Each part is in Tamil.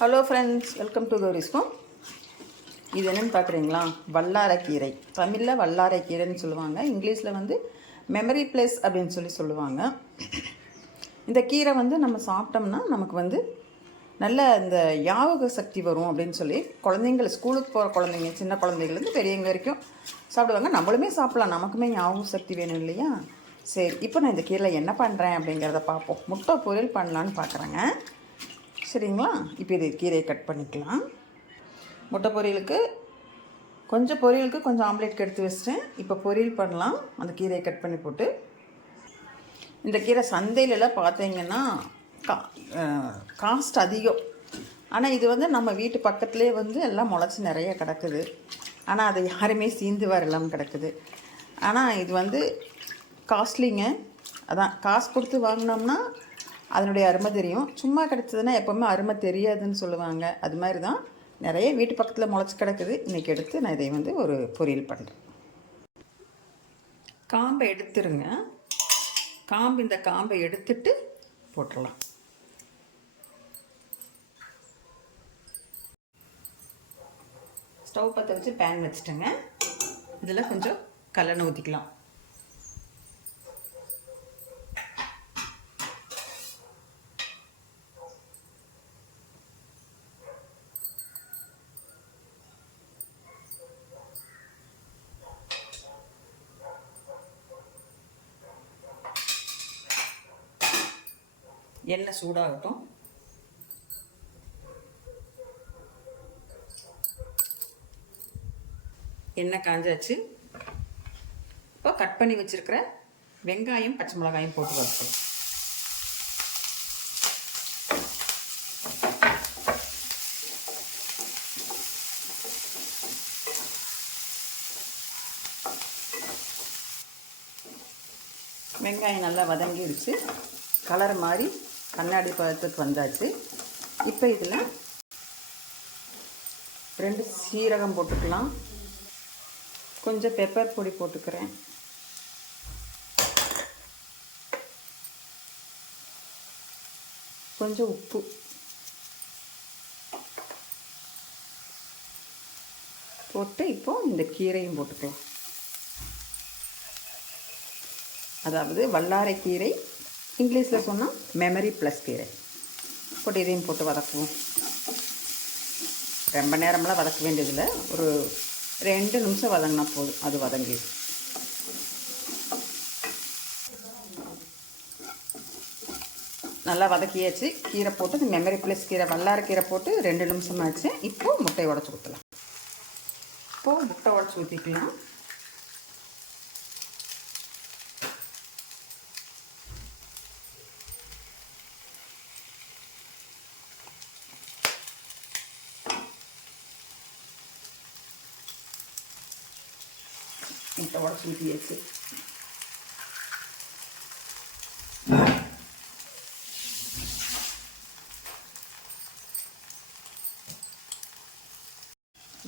Hello friends, welcome to Gowri's home. இது என்னென்னு பார்க்குறீங்களா? வல்லாரைக்கீரை. தமிழில் வல்லாரைக்கீரைன்னு சொல்லுவாங்க, இங்கிலீஷில் வந்து மெமரி பிளேஸ் அப்படின்னு சொல்லுவாங்க. இந்த கீரை வந்து நம்ம சாப்பிட்டோம்னா நமக்கு வந்து நல்ல இந்த ஞாபக சக்தி வரும் அப்படின்னு சொல்லி குழந்தைங்கள், ஸ்கூலுக்கு போகிற குழந்தைங்க, சின்ன குழந்தைங்கள்லேருந்து பெரியவங்க வரைக்கும் சாப்பிடுவாங்க. நம்மளுமே சாப்பிட்லாம், நமக்குமே ஞாபக சக்தி வேணும் இல்லையா? சரி, இப்போ நான் இந்த கீரையில் என்ன பண்ணுறேன் அப்படிங்கிறத பார்ப்போம். முட்டை பொரியல் பண்ணலான்னு பார்க்குறேங்க. சரிங்களா? இப்போ இது கீரையை கட் பண்ணிக்கலாம். முட்டை பொரியலுக்கு கொஞ்சம் ஆம்லேட் எடுத்து வச்சிட்டேன். இப்போ பொரியல் பண்ணலாம். அந்த கீரையை கட் பண்ணி போட்டு, இந்த கீரை சந்தையிலலாம் பார்த்தீங்கன்னா காஸ்ட் அதிகம். ஆனால் இது வந்து நம்ம வீட்டு பக்கத்துலேயே வந்து எல்லாம் முளைச்சி நிறைய கிடக்குது. ஆனால் அதை யாருமே சீந்து வரலாம் கிடக்குது. ஆனால் இது வந்து காஸ்ட்லிங்க. அதான் காசு கொடுத்து வாங்கினோம்னா அதனுடைய அருமை தெரியும். சும்மா கிடச்சதுன்னா எப்போவுமே அருமை தெரியாதுன்னு சொல்லுவாங்க. அது மாதிரி தான் நிறைய வீட்டு பக்கத்தில் முளைச்சி கிடக்குது. இன்றைக்கி எடுத்து நான் இதை வந்து ஒரு பொரியல் பண்ணுறேன். காம்பை எடுத்துருங்க. இந்த காம்பை எடுத்துட்டு போட்டுடலாம். ஸ்டவ் பற்ற வச்சு பேன் வச்சுட்டேங்க. இதில் கொஞ்சம் கல்லெண்ணெய் ஊற்றிக்கலாம். எண்ணெய் சூடாகட்டும். எண்ணெய் காஞ்சாச்சு. இப்போ கட் பண்ணி வச்சுருக்கிற வெங்காயம், பச்சை மிளகாயும் போட்டு வச்சுக்கலாம். வெங்காயம் நல்லா வதங்கிடுச்சு. கலர் மாதிரி கண்ணாடி பதத்துக்கு வந்தாச்சு. இப்போ இதில் 2 சீரகம் போட்டுக்கலாம். கொஞ்சம் பெப்பர் பொடி போட்டுக்கிறேன். கொஞ்சம் உப்பு போட்டு இப்போது இந்த கீரையும் போட்டுக்கலாம். அதாவது வல்லாரைக்கீரை, இங்கிலீஷில் சொன்னால் மெமரி ப்ளஸ் கீரை போட்டு இதையும் போட்டு வதக்குவோம். ரொம்ப நேரமெல்லாம் வதக்க வேண்டியதில்லை, ஒரு 2 நிமிஷம் வதங்கினா போதும். அது வதங்கி நல்லா வதக்கியாச்சு. கீரை போட்டு இந்த மெமரி ப்ளஸ் கீரை, வல்லாரைக்கீரை போட்டு 2 நிமிஷம் ஆச்சு. இப்போது முட்டையை உடச்சி ஊற்றலாம். இப்போது முட்டை உடச்சி ஊற்றிக்கலாம். முட்டை உடச்சி ஊற்றியாச்சு.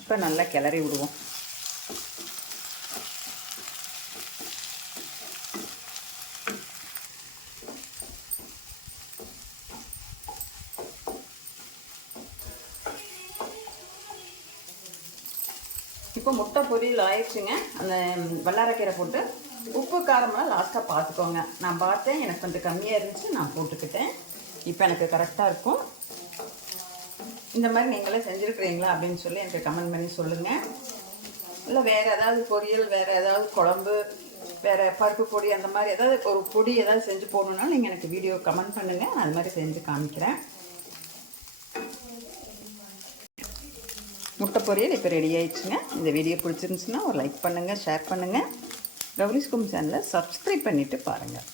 இப்போ நல்லா கிளறி விடுவோம். இப்போ முட்டை பொரியல் ஆயிடுச்சுங்க. அந்த வல்லாரைக்கீரை போட்டு உப்பு காரமெல்லாம் லாஸ்ட்டாக பார்த்துக்கோங்க. நான் பார்த்தேன், எனக்கு கொஞ்சம் கம்மியாக இருந்துச்சு, நான் போட்டுக்கிட்டேன். இப்போ எனக்கு கரெக்டாக இருக்கும். இந்த மாதிரி நீங்களே செஞ்சுருக்குறீங்களா அப்படின்னு சொல்லி எனக்கு கமெண்ட் பண்ணி சொல்லுங்கள். இல்லை வேறு ஏதாவது பொரியல், வேறு ஏதாவது குழம்பு, வேறு பருப்பு பொடி, அந்த மாதிரி ஏதாவது ஒரு பொடி ஏதாவது செஞ்சு போடணுன்னா நீங்கள் எனக்கு வீடியோ கமெண்ட் பண்ணுங்கள். நான் அது மாதிரி செஞ்சு காமிக்கிறேன். முட்டை பொரியல் இப்போ ரெடி ஆயிடுச்சுங்க. இந்த வீடியோ பிடிச்சிருந்துச்சுன்னா ஒரு லைக் பண்ணுங்கள், ஷேர் பண்ணுங்கள். கௌரிஸ் ஹோம் சேனலை சப்ஸ்கிரைப் பண்ணிவிட்டு பாருங்கள்.